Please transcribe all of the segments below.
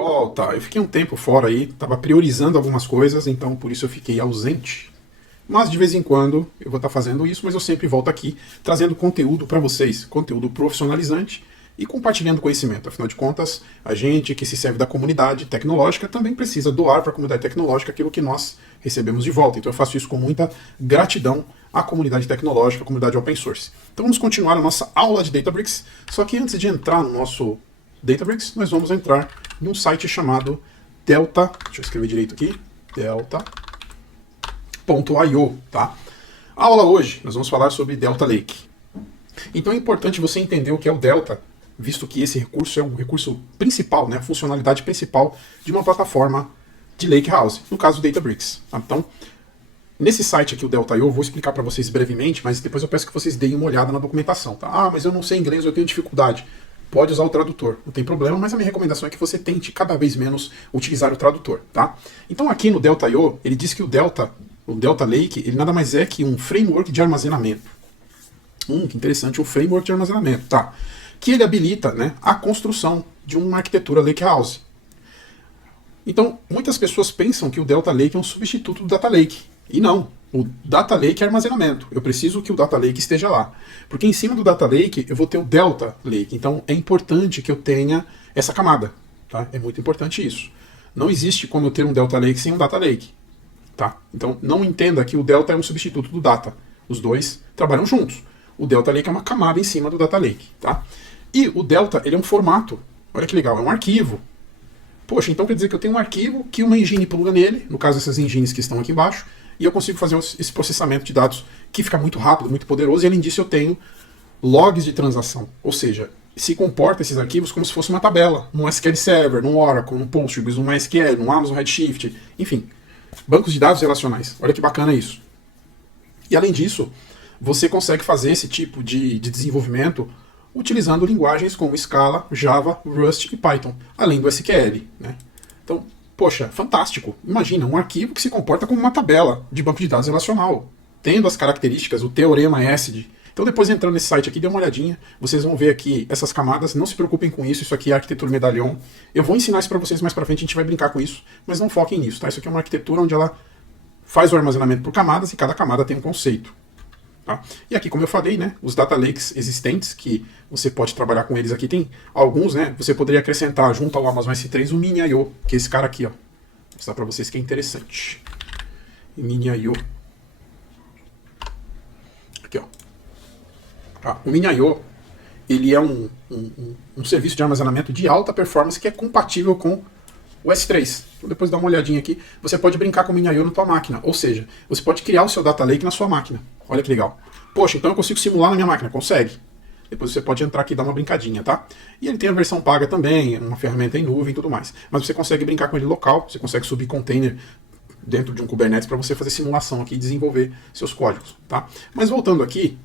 volta. Eu fiquei um tempo fora aí, estava priorizando algumas coisas, então por isso eu fiquei ausente. Mas de vez em quando eu vou estar fazendo isso, mas eu sempre volto aqui trazendo conteúdo para vocês, conteúdo profissionalizante e compartilhando conhecimento. Afinal de contas, a gente que se serve da comunidade tecnológica também precisa doar para a comunidade tecnológica aquilo que nós recebemos de volta. Então eu faço isso com muita gratidão à comunidade tecnológica, à comunidade open source. Então vamos continuar a nossa aula de Databricks, só que antes de entrar no nosso Databricks, nós vamos entrar num site chamado Delta, deixa eu escrever direito aqui, delta.io, tá? A aula hoje, nós vamos falar sobre Delta Lake. Então é importante você entender o que é o Delta, visto que esse recurso é o recurso principal, né, a funcionalidade principal de uma plataforma de Lakehouse, no caso do Databricks. Então, nesse site aqui, o Delta.io, eu vou explicar para vocês brevemente, mas depois eu peço que vocês deem uma olhada na documentação. Tá? Ah, mas eu não sei inglês, eu tenho dificuldade. Pode usar o tradutor, não tem problema, mas a minha recomendação é que você tente cada vez menos utilizar o tradutor. Tá? Então aqui no Delta.io, ele diz que o Delta Lake, ele nada mais é que um framework de armazenamento. Que interessante, um framework de armazenamento, tá? Que ele habilita, né, a construção de uma arquitetura Lakehouse. Então, muitas pessoas pensam que o Delta Lake é um substituto do Data Lake. E não, o Data Lake é armazenamento. Eu preciso que o Data Lake esteja lá. Porque em cima do Data Lake eu vou ter o Delta Lake. Então é importante que eu tenha essa camada. Tá? É muito importante isso. Não existe como eu ter um Delta Lake sem um Data Lake. Tá? Então não entenda que o Delta é um substituto do Data. Os dois trabalham juntos. O Delta Lake é uma camada em cima do Data Lake. Tá? E o Delta, ele é um formato. Olha que legal, é um arquivo. Poxa, então quer dizer que eu tenho um arquivo que uma engine pluga nele, no caso essas engines que estão aqui embaixo, e eu consigo fazer esse processamento de dados que fica muito rápido, muito poderoso, e além disso eu tenho logs de transação. Ou seja, se comporta esses arquivos como se fosse uma tabela, num SQL Server, num Oracle, num Postgres, num MySQL, num Amazon Redshift, enfim, bancos de dados relacionais. Olha que bacana isso. E além disso, você consegue fazer esse tipo de desenvolvimento utilizando linguagens como Scala, Java, Rust e Python, além do SQL. Né? Então, poxa, fantástico. Imagina, um arquivo que se comporta como uma tabela de banco de dados relacional, tendo as características, o teorema ACID. Então depois entrando nesse site aqui, dê uma olhadinha, vocês vão ver aqui essas camadas, não se preocupem com isso aqui é arquitetura medalhão. Eu vou ensinar isso para vocês mais para frente, a gente vai brincar com isso, mas não foquem nisso, tá? Isso aqui é uma arquitetura onde ela faz o armazenamento por camadas e cada camada tem um conceito. Tá? E aqui, como eu falei, né, os data lakes existentes, que você pode trabalhar com eles aqui, tem alguns, né, você poderia acrescentar junto ao Amazon S3 o Mini.io, que é esse cara aqui, ó. Vou mostrar para vocês que é interessante. Mini.io. Aqui, ó. O Mini.io, ele é um serviço de armazenamento de alta performance que é compatível com o S3. Então depois dá uma olhadinha aqui, você pode brincar com o Mini.io na tua máquina, ou seja, você pode criar o seu data lake na sua máquina. Olha que legal. Poxa, então eu consigo simular na minha máquina. Consegue. Depois você pode entrar aqui e dar uma brincadinha, tá? E ele tem a versão paga também, uma ferramenta em nuvem e tudo mais. Mas você consegue brincar com ele local, você consegue subir container dentro de um Kubernetes para você fazer simulação aqui e desenvolver seus códigos, tá? Mas voltando aqui,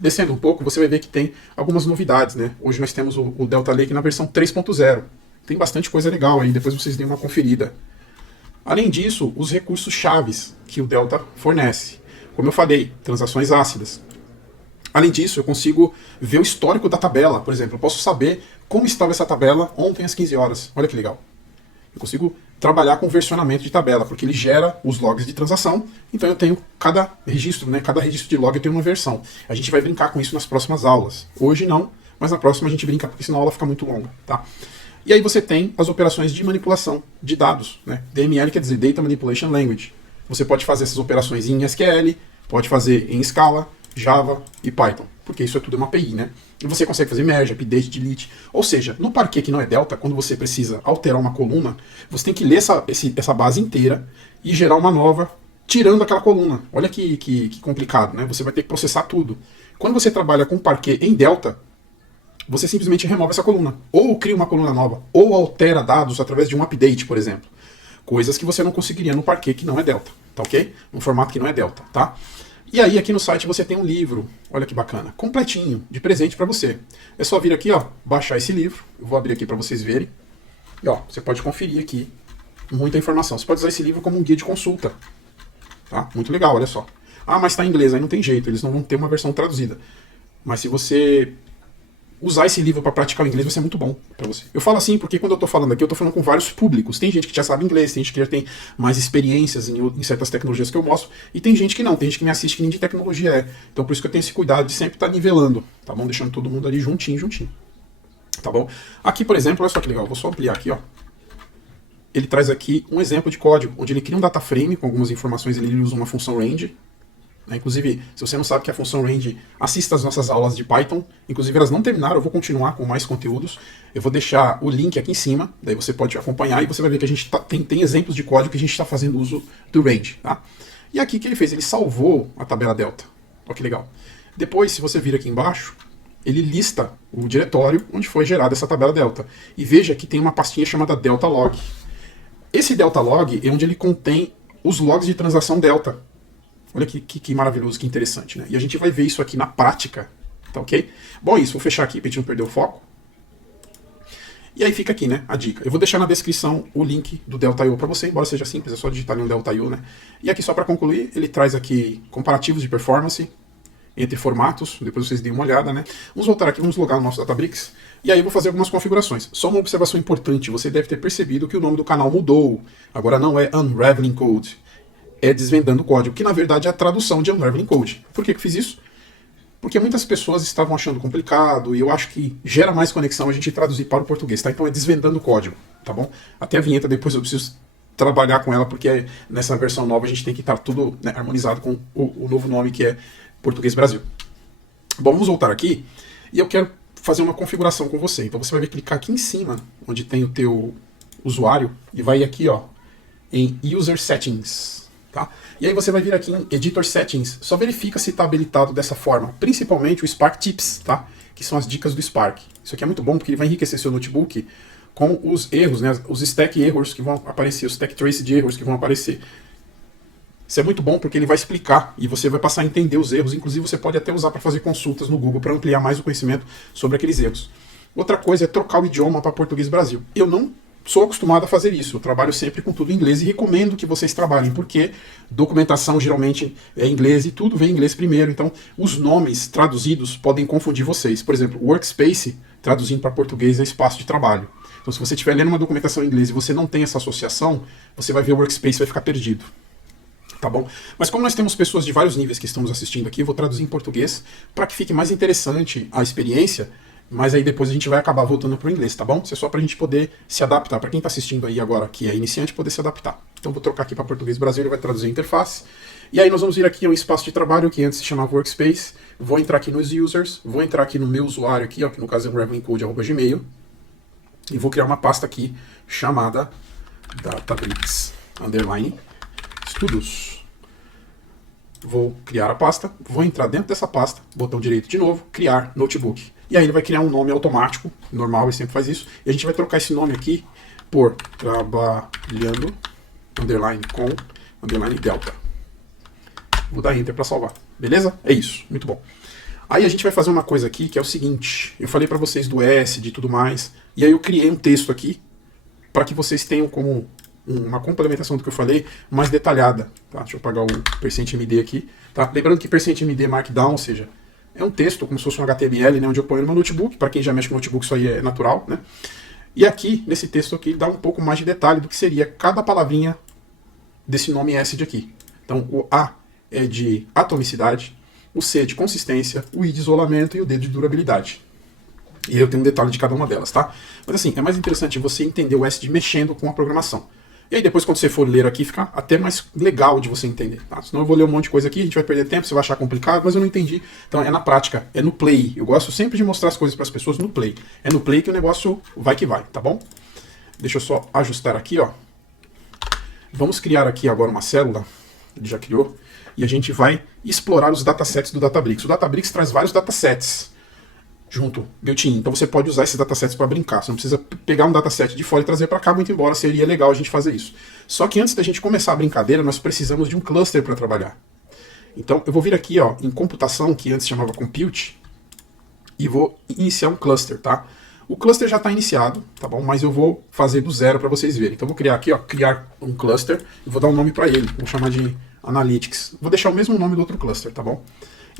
descendo um pouco, você vai ver que tem algumas novidades, né? Hoje nós temos o Delta Lake na versão 3.0. Tem bastante coisa legal aí, depois vocês deem uma conferida. Além disso, os recursos chaves que o Delta fornece. Como eu falei, transações ácidas. Além disso, eu consigo ver o histórico da tabela. Por exemplo, eu posso saber como estava essa tabela ontem às 15 horas. Olha que legal. Eu consigo trabalhar com versionamento de tabela, porque ele gera os logs de transação. Então eu tenho cada registro, né? Cada registro de log eu tenho uma versão. A gente vai brincar com isso nas próximas aulas. Hoje não, mas na próxima a gente brinca, porque senão a aula fica muito longa, tá? E aí você tem as operações de manipulação de dados. Né? DML quer dizer Data Manipulation Language. Você pode fazer essas operações em SQL, pode fazer em Scala, Java e Python, porque isso é tudo uma API, né? E você consegue fazer merge, update, delete. Ou seja, no Parquet que não é Delta, quando você precisa alterar uma coluna, você tem que ler essa base inteira e gerar uma nova, tirando aquela coluna. Olha que complicado, né? Você vai ter que processar tudo. Quando você trabalha com Parquet em Delta, você simplesmente remove essa coluna. Ou cria uma coluna nova, ou altera dados através de um update, por exemplo. Coisas que você não conseguiria no Parquet que não é Delta, tá ok? No formato que não é Delta, tá? E aí aqui no site você tem um livro, olha que bacana, completinho, de presente para você. É só vir aqui, ó, baixar esse livro. Eu vou abrir aqui para vocês verem. E ó, você pode conferir aqui muita informação. Você pode usar esse livro como um guia de consulta. Tá? Muito legal, olha só. Ah, mas está em inglês, aí não tem jeito, eles não vão ter uma versão traduzida. Mas se você usar esse livro para praticar o inglês vai ser muito bom para você. Eu falo assim porque quando eu tô falando aqui, eu tô falando com vários públicos. Tem gente que já sabe inglês, tem gente que já tem mais experiências em certas tecnologias que eu mostro, e tem gente que não, tem gente que me assiste que nem de tecnologia é. Então por isso que eu tenho esse cuidado de sempre estar nivelando, tá bom? Deixando todo mundo ali juntinho, juntinho. Tá bom? Aqui, por exemplo, olha só que legal, vou só ampliar aqui, ó. Ele traz aqui um exemplo de código, onde ele cria um data frame com algumas informações, ele usa uma função range. Inclusive, se você não sabe que a função range, assista às nossas aulas de Python. Inclusive, elas não terminaram, eu vou continuar com mais conteúdos. Eu vou deixar o link aqui em cima, daí você pode acompanhar e você vai ver que a gente tem exemplos de código que a gente está fazendo uso do range. Tá? E aqui o que ele fez? Ele salvou a tabela delta. Olha que legal. Depois, se você vir aqui embaixo, ele lista o diretório onde foi gerada essa tabela delta. E veja que tem uma pastinha chamada delta log. Esse delta log é onde ele contém os logs de transação delta. Olha que maravilhoso, que interessante, né? E a gente vai ver isso aqui na prática, tá ok? Bom, isso, vou fechar aqui pra gente não perder o foco. E aí fica aqui, né, a dica. Eu vou deixar na descrição o link do Delta.io para você, embora seja simples, é só digitar ali um Delta.io, né? E aqui só para concluir, ele traz aqui comparativos de performance entre formatos, depois vocês deem uma olhada, né? Vamos voltar aqui, vamos logar no nosso Databricks, e aí eu vou fazer algumas configurações. Só uma observação importante, você deve ter percebido que o nome do canal mudou. Agora não é Unraveling Code, é Desvendando Código, que na verdade é a tradução de Unraveling Code. Por que eu fiz isso? Porque muitas pessoas estavam achando complicado, e eu acho que gera mais conexão a gente traduzir para o português, tá? Então é Desvendando Código, tá bom? Até a vinheta depois eu preciso trabalhar com ela, porque nessa versão nova a gente tem que estar tudo, né, harmonizado com o novo nome que é Português Brasil. Bom, vamos voltar aqui, e eu quero fazer uma configuração com você. Então você vai clicar aqui em cima, onde tem o teu usuário, e vai aqui, ó, em User Settings. Tá? E aí você vai vir aqui em Editor Settings, só verifica se está habilitado dessa forma, principalmente o Spark Tips, tá? Que são as dicas do Spark. Isso aqui é muito bom porque ele vai enriquecer seu notebook com os erros, né? Os stack errors que vão aparecer, os stack traced errors que vão aparecer. Isso é muito bom porque ele vai explicar e você vai passar a entender os erros, inclusive você pode até usar para fazer consultas no Google para ampliar mais o conhecimento sobre aqueles erros. Outra coisa é trocar o idioma para Português Brasil. Eu não sou acostumado a fazer isso, eu trabalho sempre com tudo em inglês e recomendo que vocês trabalhem, porque documentação geralmente é em inglês e tudo vem em inglês primeiro, então os nomes traduzidos podem confundir vocês. Por exemplo, workspace, traduzindo para português, é espaço de trabalho. Então se você estiver lendo uma documentação em inglês e você não tem essa associação, você vai ver o workspace e vai ficar perdido. Tá bom? Mas como nós temos pessoas de vários níveis que estamos assistindo aqui, eu vou traduzir em português para que fique mais interessante a experiência. Mas aí depois a gente vai acabar voltando para o inglês, tá bom? Isso é só para a gente poder se adaptar. Para quem está assistindo aí agora, que é iniciante, poder se adaptar. Então vou trocar aqui para Português Brasil, ele vai traduzir a interface. E aí nós vamos vir aqui ao espaço de trabalho, que antes se chamava Workspace. Vou entrar aqui nos Users, vou entrar aqui no meu usuário aqui, ó, que no caso é unravelingcode@gmail. E vou criar uma pasta aqui chamada Databricks _estudos. Vou criar a pasta, vou entrar dentro dessa pasta, botão direito de novo, criar notebook. E aí ele vai criar um nome automático, normal, ele sempre faz isso. E a gente vai trocar esse nome aqui por trabalhando, _com_delta. Vou dar Enter para salvar. Beleza? É isso. Muito bom. Aí a gente vai fazer uma coisa aqui que é o seguinte. Eu falei para vocês do S, de tudo mais. E aí eu criei um texto aqui para que vocês tenham como uma complementação do que eu falei, mais detalhada. Tá? Deixa eu apagar o %MD aqui. Tá? Lembrando que %MD é Markdown, ou seja, é um texto, como se fosse um HTML, né, onde eu ponho no meu notebook. Para quem já mexe com notebook, isso aí é natural. Né? E aqui, nesse texto aqui, dá um pouco mais de detalhe do que seria cada palavrinha desse nome S de aqui. Então, o A é de atomicidade, o C é de consistência, o I de isolamento e o D de durabilidade. E eu tenho um detalhe de cada uma delas, tá? Mas assim, é mais interessante você entender o S de mexendo com a programação. E aí depois quando você for ler aqui, fica até mais legal de você entender, tá? Senão eu vou ler um monte de coisa aqui, a gente vai perder tempo, você vai achar complicado, mas eu não entendi. Então é na prática, é no play. Eu gosto sempre de mostrar as coisas para as pessoas no play. É no play que o negócio vai que vai, tá bom? Deixa eu só ajustar aqui, ó. Vamos criar aqui agora uma célula, ele já criou, e a gente vai explorar os datasets do Databricks. O Databricks traz vários datasets junto, built-in. Então você pode usar esses datasets para brincar. Você não precisa pegar um dataset de fora e trazer para cá, muito embora seria legal a gente fazer isso. Só que antes da gente começar a brincadeira, nós precisamos de um cluster para trabalhar. Então eu vou vir aqui, ó, em computação, que antes chamava compute, e vou iniciar um cluster, tá? O cluster já está iniciado, tá bom? Mas eu vou fazer do zero para vocês verem. Então eu vou criar aqui, ó, criar um cluster, e vou dar um nome para ele. Vou chamar de Analytics. Vou deixar o mesmo nome do outro cluster, tá bom?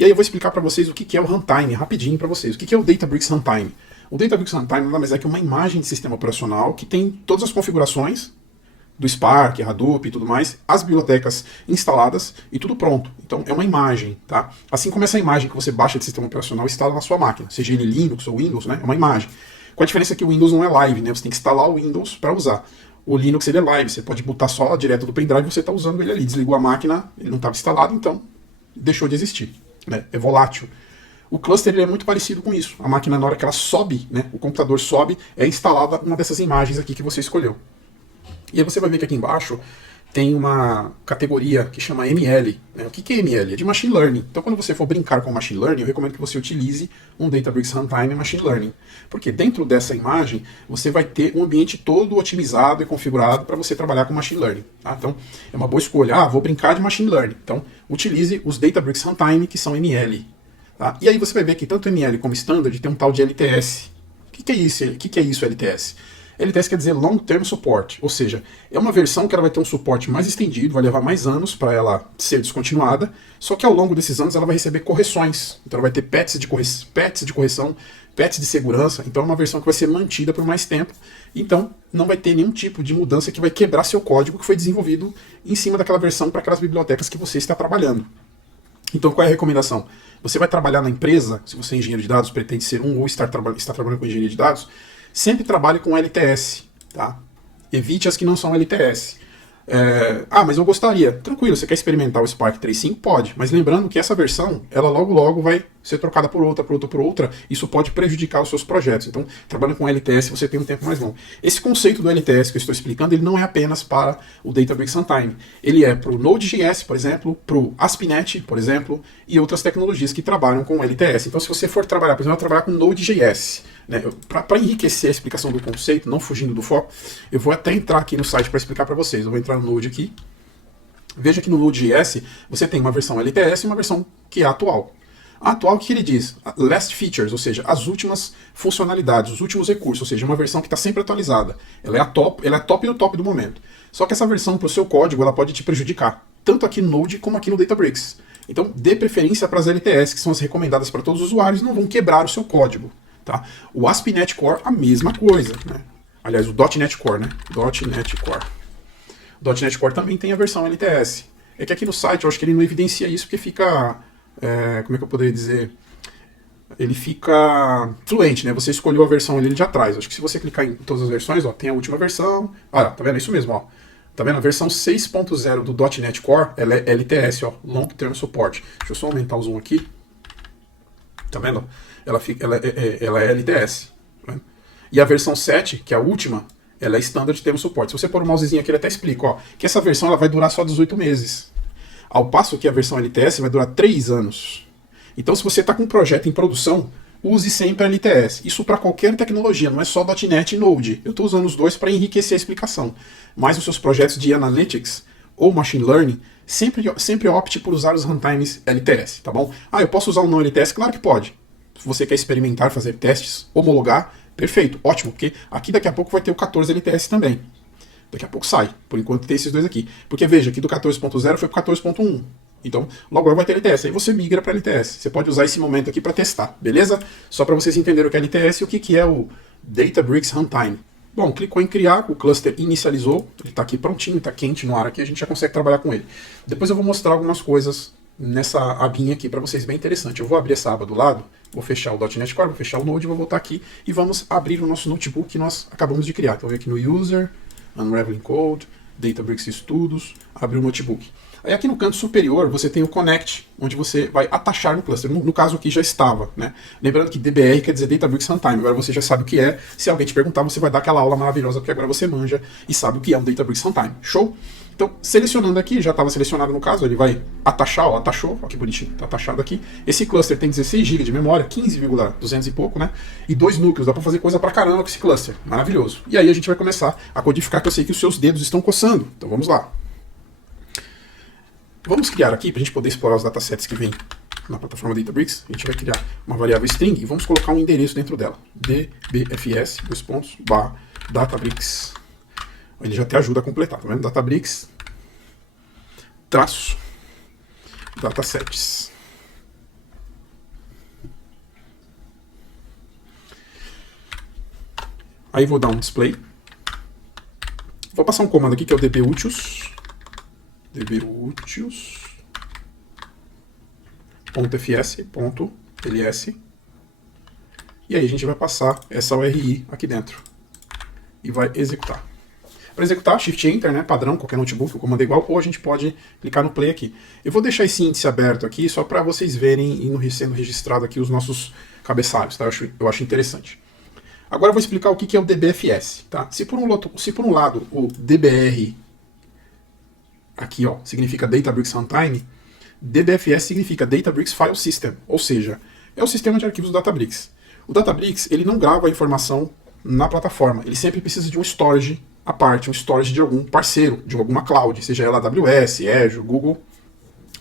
E aí eu vou explicar para vocês o que é o runtime, rapidinho para vocês. O que é o Databricks Runtime? O Databricks Runtime nada mais é que uma imagem de sistema operacional que tem todas as configurações do Spark, Hadoop e tudo mais, as bibliotecas instaladas e tudo pronto. Então é uma imagem, tá? Assim como essa imagem que você baixa de sistema operacional instala na sua máquina, seja ele Linux ou Windows, né? É uma imagem. Com a diferença que o Windows não é live, né? Você tem que instalar o Windows para usar. O Linux ele é live, você pode botar só direto do pendrive e você está usando ele ali. Desligou a máquina, ele não estava instalado, então deixou de existir, né? É volátil. O cluster ele é muito parecido com isso. A máquina, na hora que ela sobe, né? O computador sobe, é instalada uma dessas imagens aqui que você escolheu. E aí você vai ver que aqui embaixo tem uma categoria que chama ML. Né? O que é ML? É de Machine Learning. Então quando você for brincar com Machine Learning, eu recomendo que você utilize um Databricks Runtime Machine Learning. Porque dentro dessa imagem, você vai ter um ambiente todo otimizado e configurado para você trabalhar com Machine Learning. Tá? Então é uma boa escolha. Ah, vou brincar de Machine Learning. Então utilize os Databricks Runtime, que são ML. Tá? E aí você vai ver que tanto ML como Standard tem um tal de LTS. O que é isso? O que é isso, LTS? LTS quer dizer Long Term Support, ou seja, é uma versão que ela vai ter um suporte mais estendido, vai levar mais anos para ela ser descontinuada, só que ao longo desses anos ela vai receber correções, então ela vai ter patches de correção, patches de segurança, então é uma versão que vai ser mantida por mais tempo, então não vai ter nenhum tipo de mudança que vai quebrar seu código que foi desenvolvido em cima daquela versão para aquelas bibliotecas que você está trabalhando. Então qual é a recomendação? Você vai trabalhar na empresa, se você é engenheiro de dados, pretende ser ou está trabalhando com engenharia de dados, sempre trabalhe com LTS, tá? Evite as que não são LTS. Mas eu gostaria. Tranquilo, você quer experimentar o Spark 3.5? Pode, mas lembrando que essa versão, ela logo vai ser trocada por outra. Isso pode prejudicar os seus projetos. Então, trabalhando com LTS, você tem um tempo mais longo. Esse conceito do LTS que eu estou explicando, ele não é apenas para o Databricks Runtime. Ele é para o Node.js, por exemplo, para o ASP.NET, por exemplo, e outras tecnologias que trabalham com LTS. Então, se você for trabalhar, por exemplo, trabalhar com Node.js, né, para enriquecer a explicação do conceito, não fugindo do foco, eu vou até entrar aqui no site para explicar para vocês. Eu vou entrar no Node aqui. Veja que no Node.js você tem uma versão LTS e uma versão que é atual. A atual, o que ele diz? Last features, ou seja, as últimas funcionalidades, os últimos recursos, ou seja, uma versão que está sempre atualizada. Ela é top do top do momento. Só que essa versão para o seu código ela pode te prejudicar, tanto aqui no Node como aqui no Databricks. Então dê preferência para as LTS, que são as recomendadas para todos os usuários, não vão quebrar o seu código. Tá? O ASP.NET Core, a mesma coisa. Né? Aliás, o .NET Core, né? .NET Core. O .NET Core também tem a versão LTS. É que aqui no site eu acho que ele não evidencia isso porque fica... como é que eu poderia dizer? Ele fica fluente, né? Você escolheu a versão ali de atrás. Acho que se você clicar em todas as versões, ó, tem a última versão. Ah, tá vendo? É isso mesmo, ó. Tá vendo? A versão 6.0 do .NET Core, ela é LTS, ó. Long Term Support. Deixa eu só aumentar o zoom aqui. Tá vendo? Ela é LTS. Né? E a versão 7, que é a última, ela é Standard Term Support. Se você pôr o mousezinho aqui, ele até explica, ó, que essa versão ela vai durar só 18 meses. Ao passo que a versão LTS vai durar 3 anos. Então, se você está com um projeto em produção, use sempre a LTS. Isso para qualquer tecnologia, não é só .NET e Node. Eu estou usando os dois para enriquecer a explicação. Mas os seus projetos de Analytics ou Machine Learning, sempre opte por usar os runtimes LTS, tá bom? Ah, eu posso usar um não LTS? Claro que pode. Se você quer experimentar, fazer testes, homologar, perfeito, ótimo, porque aqui daqui a pouco vai ter o 14 LTS também. Daqui a pouco sai, por enquanto tem esses dois aqui. Porque veja, aqui do 14.0 foi para 14.1. Então, logo vai ter LTS. Aí você migra para LTS. Você pode usar esse momento aqui para testar, beleza? Só para vocês entenderem o que é LTS e o que é o Databricks Runtime. Bom, clicou em criar, o cluster inicializou, ele está aqui prontinho, está quente no ar aqui, a gente já consegue trabalhar com ele. Depois eu vou mostrar algumas coisas nessa abinha aqui para vocês, bem interessante. Eu vou abrir essa aba do lado, vou fechar o .NET Core, vou fechar o Node, vou voltar aqui e vamos abrir o nosso notebook que nós acabamos de criar. Então eu vou aqui no User, Unraveling Code, Databricks Estudos, abrir o notebook. Aí aqui no canto superior você tem o Connect, onde você vai atachar no cluster. No caso aqui já estava, né? Lembrando que DBR quer dizer Databricks Runtime, agora você já sabe o que é. Se alguém te perguntar, você vai dar aquela aula maravilhosa, porque agora você manja e sabe o que é um Databricks Runtime. Show? Então, selecionando aqui, já estava selecionado no caso, ele vai atachar, ó, atachou, ó que bonitinho, tá atachado aqui. Esse cluster tem 16 GB de memória, 15,200 e pouco, né? E 2 núcleos, dá para fazer coisa pra caramba com esse cluster, maravilhoso. E aí a gente vai começar a codificar, que eu sei que os seus dedos estão coçando. Então vamos lá. Vamos criar aqui, para a gente poder explorar os datasets que vem na plataforma Databricks, a gente vai criar uma variável string e vamos colocar um endereço dentro dela. dbfs, Databricks. Ele já te ajuda a completar, tá vendo? Databricks, traço, datasets. Aí vou dar um display. Vou passar um comando aqui que é o dbutils. dbutils.fs.ls. E aí a gente vai passar essa URI aqui dentro. E vai executar. Para executar, Shift Enter, né, padrão, qualquer notebook, o comando é igual, ou a gente pode clicar no Play aqui. Eu vou deixar esse índice aberto aqui, só para vocês verem e sendo registrado aqui os nossos cabeçalhos, tá? Eu acho interessante. Agora eu vou explicar o que é o DBFS, tá? Se por um lado o DBR aqui, ó, significa Databricks Runtime, DBFS significa Databricks File System, ou seja, é o sistema de arquivos do Databricks. O Databricks, ele não grava a informação na plataforma, ele sempre precisa de um storage à parte, um storage de algum parceiro, de alguma cloud, seja ela AWS, Azure, Google.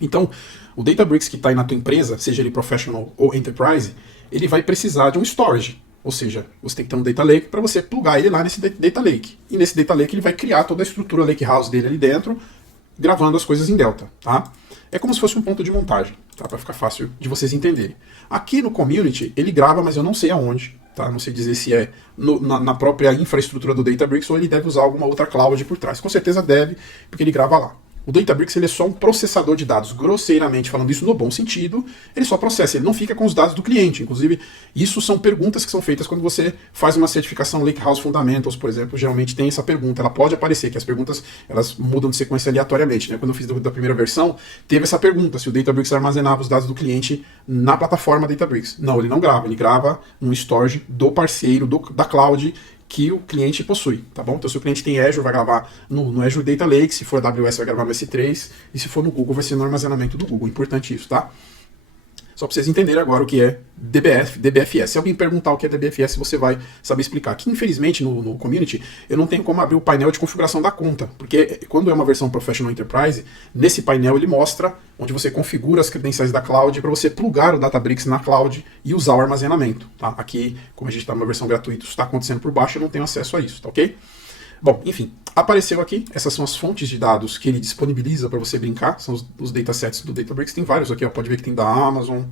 Então, o Databricks que está aí na tua empresa, seja ele Professional ou Enterprise, ele vai precisar de um storage. Ou seja, você tem que ter um Data Lake para você plugar ele lá nesse Data Lake. E nesse Data Lake ele vai criar toda a estrutura Lakehouse dele ali dentro, gravando as coisas em Delta, tá? É como se fosse um ponto de montagem, tá? Para ficar fácil de vocês entenderem. Aqui no Community ele grava, mas eu não sei aonde, tá? Não sei dizer se é na própria infraestrutura do Databricks ou ele deve usar alguma outra cloud por trás. Com certeza deve, porque ele grava lá. O Databricks ele é só um processador de dados, grosseiramente falando isso no bom sentido, ele só processa, ele não fica com os dados do cliente. Inclusive, isso são perguntas que são feitas quando você faz uma certificação Lakehouse Fundamentals, por exemplo, geralmente tem essa pergunta, ela pode aparecer, que as perguntas elas mudam de sequência aleatoriamente, né? Quando eu fiz da primeira versão, teve essa pergunta, se o Databricks armazenava os dados do cliente na plataforma Databricks. Não, ele não grava, ele grava um storage do parceiro, da cloud, que o cliente possui, tá bom? Então se o cliente tem Azure, vai gravar no Azure Data Lake, se for AWS vai gravar no S3, e se for no Google vai ser no armazenamento do Google, importante isso, tá? Só para vocês entenderem agora o que é DBFS. Se alguém perguntar o que é DBFS, você vai saber explicar. Aqui, infelizmente, no Community, eu não tenho como abrir o painel de configuração da conta, porque quando é uma versão Professional Enterprise, nesse painel ele mostra onde você configura as credenciais da cloud para você plugar o Databricks na cloud e usar o armazenamento. Tá? Aqui, como a gente está numa versão gratuita, isso está acontecendo por baixo, eu não tenho acesso a isso, tá ok? Bom, enfim, apareceu aqui, essas são as fontes de dados que ele disponibiliza para você brincar, são os datasets do Databricks, tem vários aqui, ó, pode ver que tem da Amazon,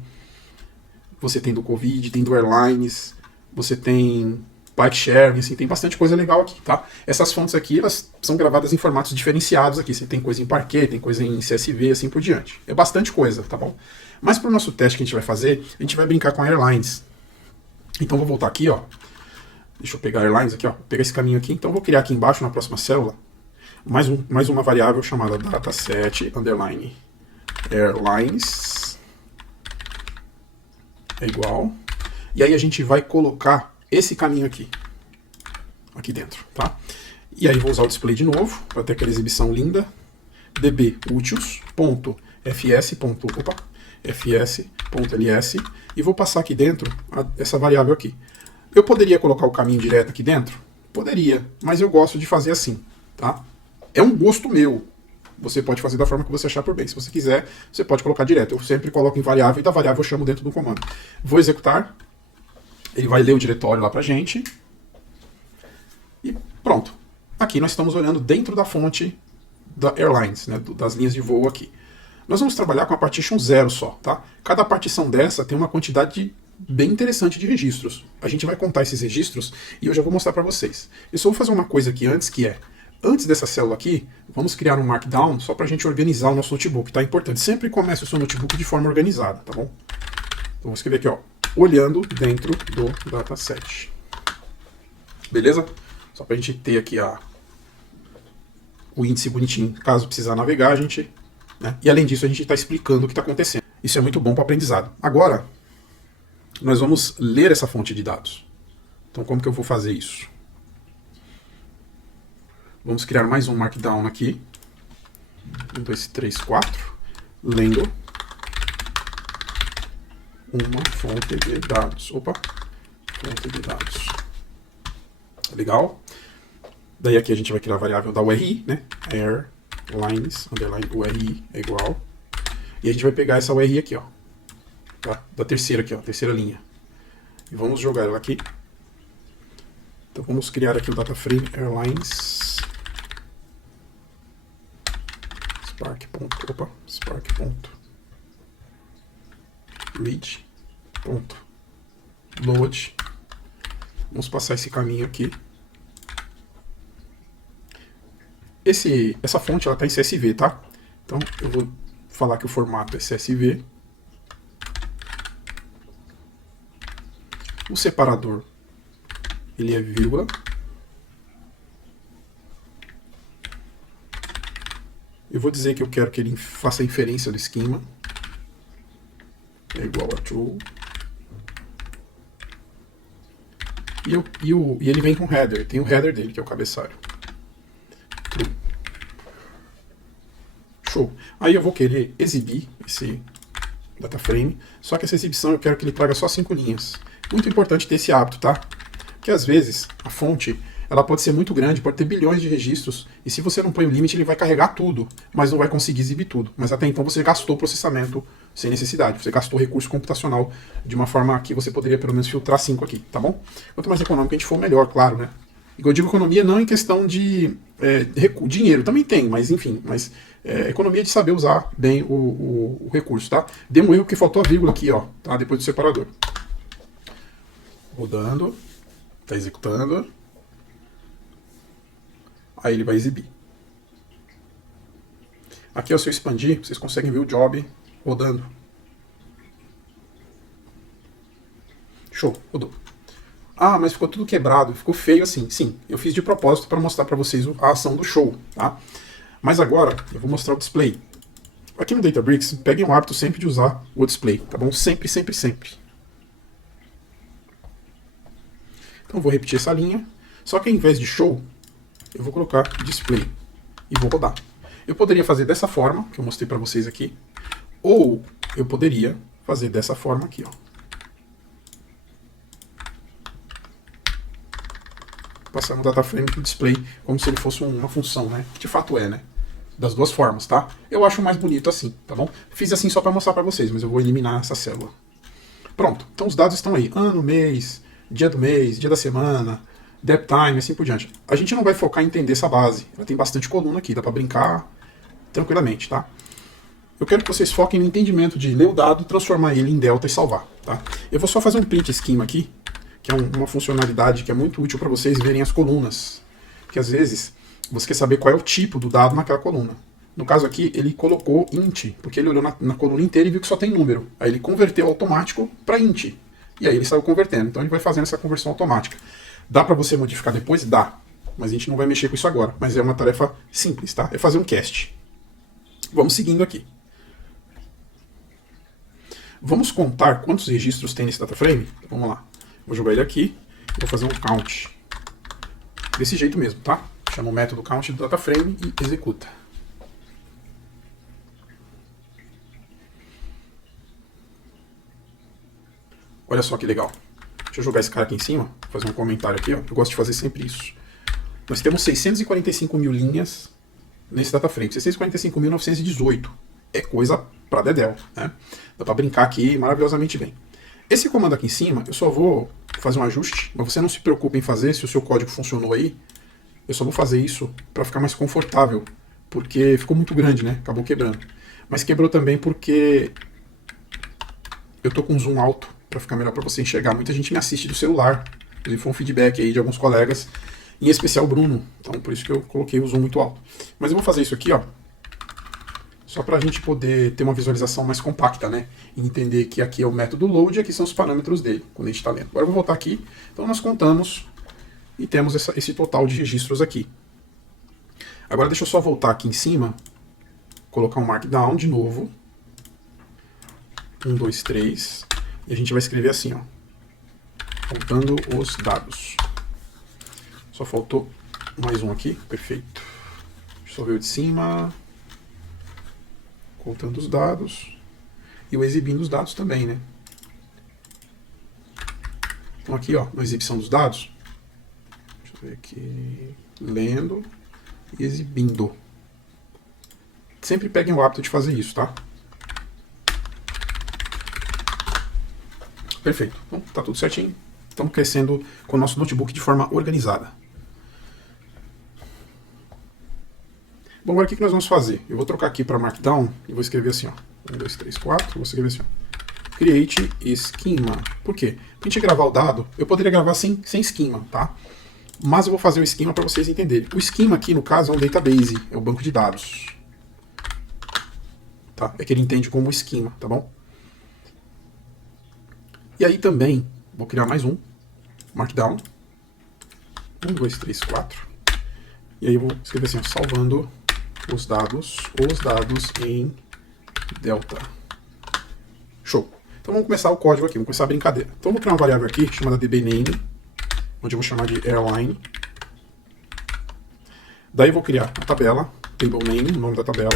você tem do Covid, tem do Airlines, você tem bike sharing, assim, tem bastante coisa legal aqui, tá? Essas fontes aqui, elas são gravadas em formatos diferenciados aqui, você tem coisa em Parquet, tem coisa em CSV, assim por diante. É bastante coisa, tá bom? Mas para o nosso teste que a gente vai fazer, a gente vai brincar com a Airlines. Então vou voltar aqui, ó. Deixa eu pegar Airlines aqui, ó. Vou pegar esse caminho aqui. Então vou criar aqui embaixo, na próxima célula, mais uma variável chamada dataset underline Airlines é igual. E aí a gente vai colocar esse caminho aqui dentro, tá? E aí vou usar o display de novo, para ter aquela exibição linda. dbutils.fs.ls e vou passar aqui dentro essa variável aqui. Eu poderia colocar o caminho direto aqui dentro? Poderia, mas eu gosto de fazer assim, tá? É um gosto meu. Você pode fazer da forma que você achar por bem. Se você quiser, você pode colocar direto. Eu sempre coloco em variável e da variável eu chamo dentro do comando. Vou executar. Ele vai ler o diretório lá pra gente. E pronto. Aqui nós estamos olhando dentro da fonte da Airlines, né, das linhas de voo aqui. Nós vamos trabalhar com a partition 0 só, tá? Cada partição dessa tem uma quantidade bem interessante de registros. A gente vai contar esses registros e eu já vou mostrar para vocês. Eu só vou fazer uma coisa aqui antes, que é, antes dessa célula aqui, vamos criar um Markdown só para a gente organizar o nosso notebook, tá? Importante, sempre comece o seu notebook de forma organizada, tá bom? Então vou escrever aqui, ó, olhando dentro do dataset. Beleza? Só para a gente ter aqui o índice bonitinho, caso precisar navegar, a gente... Né? E além disso, a gente está explicando o que está acontecendo. Isso é muito bom para o aprendizado. Agora, nós vamos ler essa fonte de dados. Então, como que eu vou fazer isso? Vamos criar mais um Markdown aqui. 1, 2, 3, 4. Lendo uma fonte de dados. Opa! Fonte de dados. Legal? Daí aqui a gente vai criar a variável da URI, né? Airlines, underline URI é igual. E a gente vai pegar essa URI aqui, ó. Tá? Da terceira aqui, ó, terceira linha. E vamos jogar ela aqui. Então vamos criar aqui o data frame Airlines spark.read.load. Vamos passar esse caminho aqui essa fonte está em CSV, tá? Então eu vou falar que o formato é CSV. O separador, ele é vírgula. Eu vou dizer que eu quero que ele faça a inferência do esquema. É igual a true. E ele vem com header. Tem o header dele, que é o cabeçalho. True. Show. Aí eu vou querer exibir esse data frame. Só que essa exibição eu quero que ele traga só 5 linhas. Muito importante ter esse hábito, tá? Porque às vezes a fonte ela pode ser muito grande, pode ter bilhões de registros, e se você não põe o limite, ele vai carregar tudo, mas não vai conseguir exibir tudo. Mas até então você gastou processamento sem necessidade, você gastou recurso computacional de uma forma que você poderia pelo menos filtrar 5 aqui, tá bom? Quanto mais econômico a gente for, melhor, claro, né? E eu digo economia não em questão de dinheiro, também tem, mas enfim, economia de saber usar bem o recurso, tá? Deu um erro que faltou a vírgula aqui, ó, tá? Depois do separador. Rodando, tá executando. Aí ele vai exibir. Aqui, se eu expandir, vocês conseguem ver o job rodando. Show, rodou. Ah, mas ficou tudo quebrado, ficou feio assim. Sim, eu fiz de propósito para mostrar para vocês a ação do show, tá? Mas agora eu vou mostrar o display. Aqui no Databricks, peguem o hábito sempre de usar o display, tá bom? Sempre, sempre, sempre. Então eu vou repetir essa linha, só que ao invés de show, eu vou colocar display e vou rodar. Eu poderia fazer dessa forma, que eu mostrei para vocês aqui, ou eu poderia fazer dessa forma aqui, ó. Passar no data frame para o display como se ele fosse uma função, né? Que de fato é, né? Das duas formas, tá? Eu acho mais bonito assim, tá bom? Fiz assim só para mostrar para vocês, mas eu vou eliminar essa célula. Pronto, então os dados estão aí. Ano, mês, dia do mês, dia da semana, depth time, assim por diante. A gente não vai focar em entender essa base. Ela tem bastante coluna aqui, dá para brincar tranquilamente, tá? Eu quero que vocês foquem no entendimento de ler o dado, transformar ele em delta e salvar, tá? Eu vou só fazer um print schema aqui, que é uma funcionalidade que é muito útil para vocês verem as colunas. Que às vezes você quer saber qual é o tipo do dado naquela coluna. No caso aqui, ele colocou int, porque ele olhou na coluna inteira e viu que só tem número. Aí ele converteu automático para int. E aí ele saiu convertendo. Então ele vai fazendo essa conversão automática. Dá para você modificar depois? Dá. Mas a gente não vai mexer com isso agora. Mas é uma tarefa simples, tá? É fazer um cast. Vamos seguindo aqui. Vamos contar quantos registros tem nesse data frame? Vamos lá. Vou jogar ele aqui. Vou fazer um count. Desse jeito mesmo, tá? Chama o método count do data frame e executa. Olha só que legal. Deixa eu jogar esse cara aqui em cima, fazer um comentário aqui, ó. Eu gosto de fazer sempre isso. Nós temos 645 mil linhas nesse data frame. 645.918. É coisa pra dedéu, né? Dá pra brincar aqui maravilhosamente bem. Esse comando aqui em cima, eu só vou fazer um ajuste, mas você não se preocupe em fazer, se o seu código funcionou aí. Eu só vou fazer isso para ficar mais confortável, porque ficou muito grande, né? Acabou quebrando. Mas quebrou também porque eu tô com um zoom alto para ficar melhor para você enxergar. Muita gente me assiste do celular. Inclusive foi um feedback aí de alguns colegas, em especial o Bruno. Então por isso que eu coloquei o zoom muito alto. Mas eu vou fazer isso aqui, ó, só para a gente poder ter uma visualização mais compacta, né? E entender que aqui é o método load e aqui são os parâmetros dele, quando a gente está lendo. Agora eu vou voltar aqui. Então nós contamos e temos esse total de registros aqui. Agora deixa eu só voltar aqui em cima, colocar um markdown de novo. 1, 2, 3. E a gente vai escrever assim, ó. Contando os dados. Só faltou mais um aqui. Perfeito. Deixa eu só ver o de cima. Contando os dados. E o exibindo os dados também, né? Então aqui, ó, na exibição dos dados. Deixa eu ver aqui. Lendo e exibindo. Sempre peguem o hábito de fazer isso, tá? Perfeito. Então, tá tudo certinho. Estamos crescendo com o nosso notebook de forma organizada. Bom, agora o que nós vamos fazer? Eu vou trocar aqui para Markdown e vou escrever assim, ó. 1, 2, 3, 4. Vou escrever assim, ó. Create schema. Por quê? Para a gente gravar o dado, eu poderia gravar sem schema, tá? Mas eu vou fazer o esquema para vocês entenderem. O esquema aqui, no caso, é um database, é o banco de dados. Tá? É que ele entende como esquema, tá bom? E aí também, vou criar mais um, Markdown. 1, 2, 3, 4. E aí eu vou escrever assim, salvando os dados em Delta. Show. Então vamos começar o código aqui, vamos começar a brincadeira. Então eu vou criar uma variável aqui chamada dbName, onde eu vou chamar de airline. Daí eu vou criar a tabela, table name, o nome da tabela.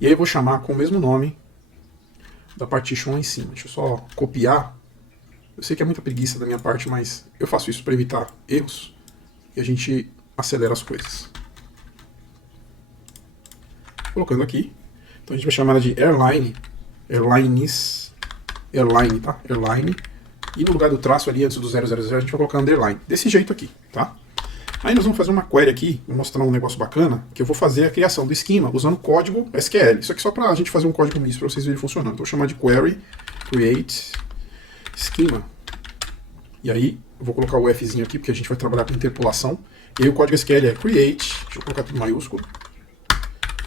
E aí eu vou chamar com o mesmo nome da partition lá em cima. Deixa eu só copiar. Eu sei que é muita preguiça da minha parte, mas eu faço isso para evitar erros e a gente acelera as coisas. Colocando aqui. Então a gente vai chamar ela de airline. Airline, tá? Airline. E no lugar do traço ali, antes do 000, a gente vai colocar underline. Desse jeito aqui, tá? Aí nós vamos fazer uma query aqui, vou mostrar um negócio bacana, que eu vou fazer a criação do esquema usando código SQL. Isso aqui só pra gente fazer um código misto, pra vocês verem funcionando. Então, eu vou chamar de query create schema. E aí, eu vou colocar o Fzinho aqui, porque a gente vai trabalhar com interpolação. E aí o código SQL é create, deixa eu colocar tudo maiúsculo,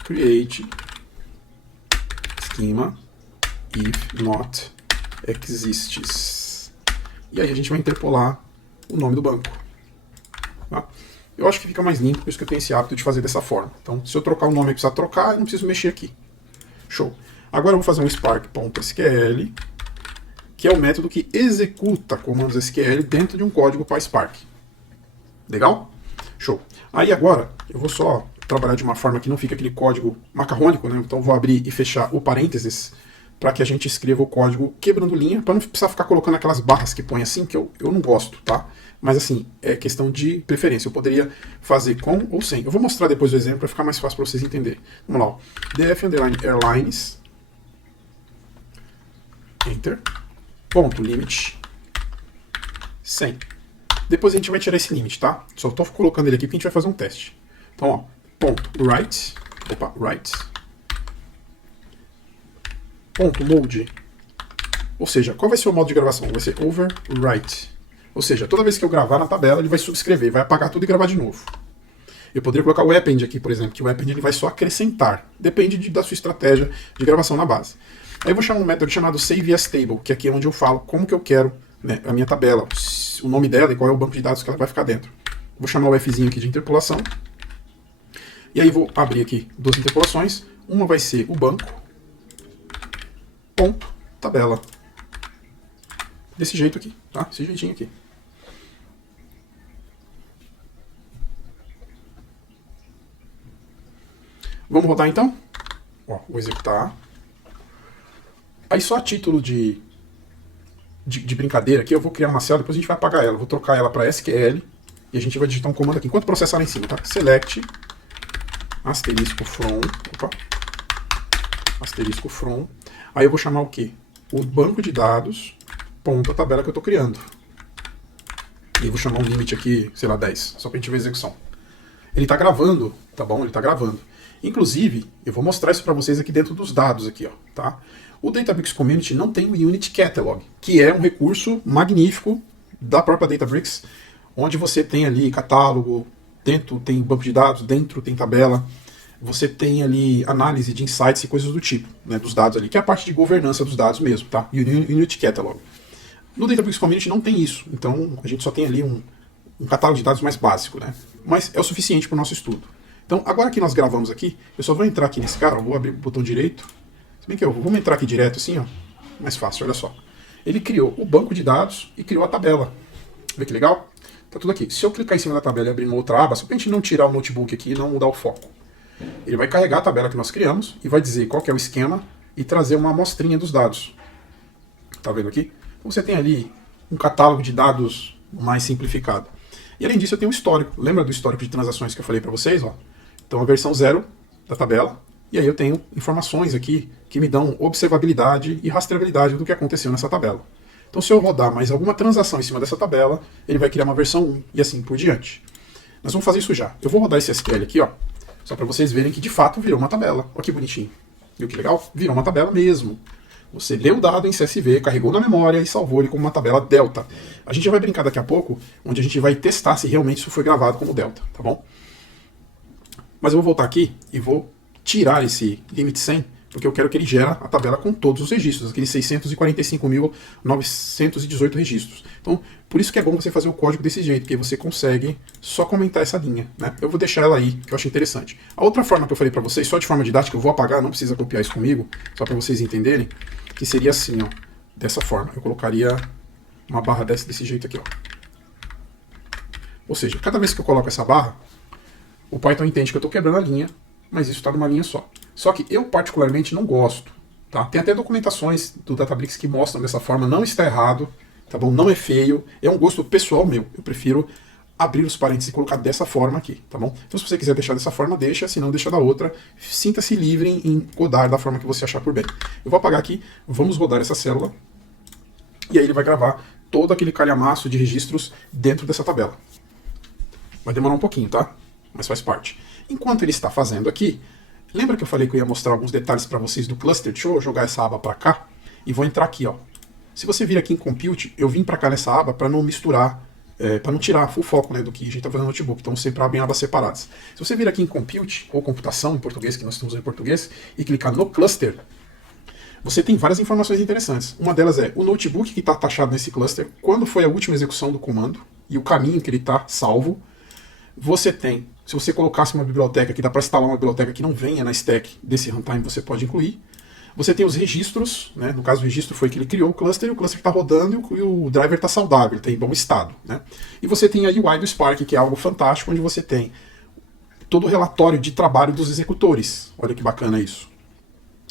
create schema if not exists. E aí a gente vai interpolar o nome do banco. Tá? Eu acho que fica mais limpo, por isso que eu tenho esse hábito de fazer dessa forma. Então, se eu trocar o nome e precisar trocar, eu não preciso mexer aqui. Show. Agora eu vou fazer um spark.sql, que é o método que executa comandos SQL dentro de um código PySpark. Legal? Show. Aí agora, eu vou só trabalhar de uma forma que não fica aquele código macarrônico, né? Então eu vou abrir e fechar o parênteses para que a gente escreva o código quebrando linha, para não precisar ficar colocando aquelas barras que põe assim, que eu não gosto, tá? Mas assim, é questão de preferência. Eu poderia fazer com ou sem. Eu vou mostrar depois o exemplo para ficar mais fácil para vocês entenderem. Vamos lá, ó. df_airlines, enter, ponto, limit, 100. Depois a gente vai tirar esse limit, tá? Só estou colocando ele aqui porque a gente vai fazer um teste. Então, ó, ponto, write, ponto, load. Ou seja, qual vai ser o modo de gravação? Vai ser overwrite. Ou seja, toda vez que eu gravar na tabela, ele vai subscrever, vai apagar tudo e gravar de novo. Eu poderia colocar o append aqui, por exemplo, que o append ele vai só acrescentar. Depende da sua estratégia de gravação na base. Aí eu vou chamar um método chamado saveAsTable, que aqui é onde eu falo como que eu quero, né, a minha tabela, o nome dela e qual é o banco de dados que ela vai ficar dentro. Vou chamar o Fzinho aqui de interpolação. E aí vou abrir aqui duas interpolações. Uma vai ser o banco, ponto, tabela. Desse jeito aqui, tá? Desse jeitinho aqui. Vamos rodar então? Ó, vou executar. Aí só a título de brincadeira aqui, eu vou criar uma célula, depois a gente vai apagar ela. Vou trocar ela para SQL e a gente vai digitar um comando aqui. Enquanto processar lá em cima, tá? Select asterisco from. Aí eu vou chamar o quê? O banco de dados, ponto, a tabela que eu estou criando. E eu vou chamar um limite aqui, sei lá, 10, só para a gente ver a execução. Ele está gravando, tá bom? Ele está gravando. Inclusive, eu vou mostrar isso para vocês aqui dentro dos dados aqui, ó, tá? O Databricks Community não tem o Unit Catalog, que é um recurso magnífico da própria Databricks, onde você tem ali catálogo, dentro tem banco de dados, dentro tem tabela, você tem ali análise de insights e coisas do tipo, né, dos dados ali, que é a parte de governança dos dados mesmo, tá? Unit Catalog. No Databricks Community não tem isso, então a gente só tem ali um catálogo de dados mais básico, né? Mas é o suficiente para o nosso estudo. Então, agora que nós gravamos aqui, eu só vou entrar aqui nesse cara, vou abrir o botão direito, se bem que vamos entrar aqui direto assim, ó, mais fácil, olha só. Ele criou o banco de dados e criou a tabela. Vê que legal? Tá tudo aqui. Se eu clicar em cima da tabela e abrir uma outra aba, só pra gente não tirar o notebook aqui e não mudar o foco. Ele vai carregar a tabela que nós criamos e vai dizer qual que é o esquema e trazer uma amostrinha dos dados. Tá vendo aqui? Então você tem ali um catálogo de dados mais simplificado. E além disso eu tenho um histórico. Lembra do histórico de transações que eu falei para vocês? Ó? Então a versão 0 da tabela. E aí eu tenho informações aqui que me dão observabilidade e rastreabilidade do que aconteceu nessa tabela. Então se eu rodar mais alguma transação em cima dessa tabela, ele vai criar uma versão 1 e assim por diante. Nós vamos fazer isso já. Eu vou rodar esse SQL aqui, ó, só para vocês verem que de fato virou uma tabela. Olha que bonitinho. Viu que legal? Virou uma tabela mesmo. Você leu o dado em CSV, carregou na memória e salvou ele como uma tabela delta. A gente vai brincar daqui a pouco, onde a gente vai testar se realmente isso foi gravado como delta, tá bom? Mas eu vou voltar aqui e vou tirar esse limit 100, porque eu quero que ele gere a tabela com todos os registros, aqueles 645.918 registros. Então, por isso que é bom você fazer o código desse jeito, porque você consegue só comentar essa linha, né? Eu vou deixar ela aí, que eu achei interessante. A outra forma que eu falei para vocês, só de forma didática, eu vou apagar, não precisa copiar isso comigo, só para vocês entenderem, que seria assim, ó, dessa forma. Eu colocaria uma barra desse jeito aqui, ó. Ou seja, cada vez que eu coloco essa barra, o Python entende que eu estou quebrando a linha, mas isso está numa linha só. Só que eu particularmente não gosto. Tá? Tem até documentações do Databricks que mostram dessa forma, não está errado, tá bom? Não é feio, é um gosto pessoal meu. Eu prefiro abrir os parênteses e colocar dessa forma aqui, tá bom? Então se você quiser deixar dessa forma, deixa, se não deixa da outra. Sinta-se livre em codar da forma que você achar por bem. Eu vou apagar aqui, vamos rodar essa célula, e aí ele vai gravar todo aquele calhamaço de registros dentro dessa tabela. Vai demorar um pouquinho, tá? Mas faz parte. Enquanto ele está fazendo aqui, lembra que eu falei que eu ia mostrar alguns detalhes para vocês do cluster? Deixa eu jogar essa aba para cá e vou entrar aqui, ó. Se você vir aqui em Compute, eu vim para cá nessa aba para não misturar, para não tirar o foco, né, do que a gente está fazendo no notebook. Então sempre abrem abas separadas. Se você vir aqui em Compute, ou computação em português, que nós estamos em português, e clicar no cluster, você tem várias informações interessantes. Uma delas é o notebook que está taxado nesse cluster, quando foi a última execução do comando, e o caminho que ele está salvo. Você tem, se você colocasse uma biblioteca que dá para instalar uma biblioteca que não venha na stack desse runtime, você pode incluir. Você tem os registros, né? No caso o registro foi que ele criou o cluster está rodando e o driver está saudável, está em bom estado. Né? E você tem a UI do Spark, que é algo fantástico, onde você tem todo o relatório de trabalho dos executores. Olha que bacana isso.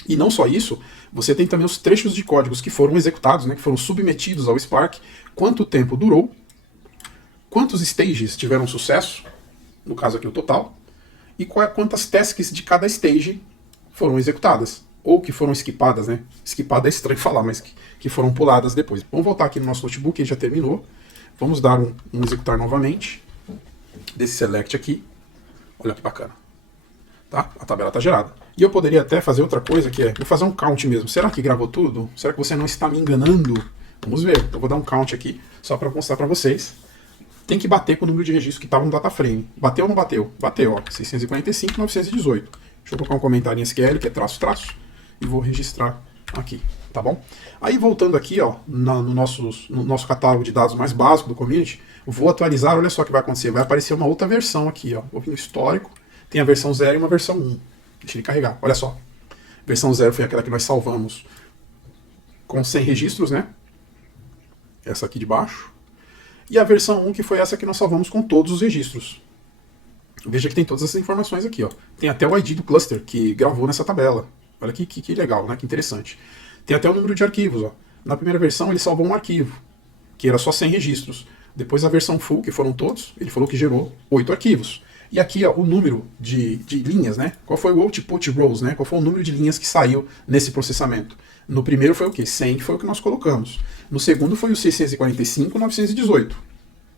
E não só isso, você tem também os trechos de códigos que foram executados, né? Que foram submetidos ao Spark, quanto tempo durou, quantos stages tiveram sucesso, no caso aqui o total, e quantas tasks de cada stage foram executadas, ou que foram skipadas, né? Skipada é estranho falar, mas que foram puladas depois. Vamos voltar aqui no nosso notebook, ele já terminou. Vamos dar um executar novamente, desse select aqui. Olha que bacana. Tá? A tabela está gerada. E eu poderia até fazer outra coisa, que é, vou fazer um count mesmo. Será que gravou tudo? Será que você não está me enganando? Vamos ver. Eu vou dar um count aqui, só para mostrar para vocês. Tem que bater com o número de registros que estava no data frame. Bateu ou não bateu? Bateu, ó. 645, 918. Deixa eu colocar um comentário em SQL, que é traço, traço, e vou registrar aqui, tá bom? Aí voltando aqui, ó, no nosso catálogo de dados mais básico do community, eu vou atualizar, olha só o que vai acontecer. Vai aparecer uma outra versão aqui, ó. Vou vir no histórico, tem a versão 0 e uma versão 1. Deixa ele carregar, olha só. Versão 0 foi aquela que nós salvamos com 100 registros, né? Essa aqui de baixo. E a versão 1, que foi essa que nós salvamos com todos os registros. Veja que tem todas essas informações aqui, ó. Tem até o ID do cluster que gravou nessa tabela. Olha que legal, né? Que interessante. Tem até o número de arquivos, ó. Na primeira versão ele salvou um arquivo, que era só 100 registros. Depois a versão full, que foram todos, ele falou que gerou 8 arquivos. E aqui, ó, o número de linhas, né? Qual foi o output rows, né? Qual foi o número de linhas que saiu nesse processamento? No primeiro foi o quê? 100, que foi o que nós colocamos. No segundo foi o 645, 918.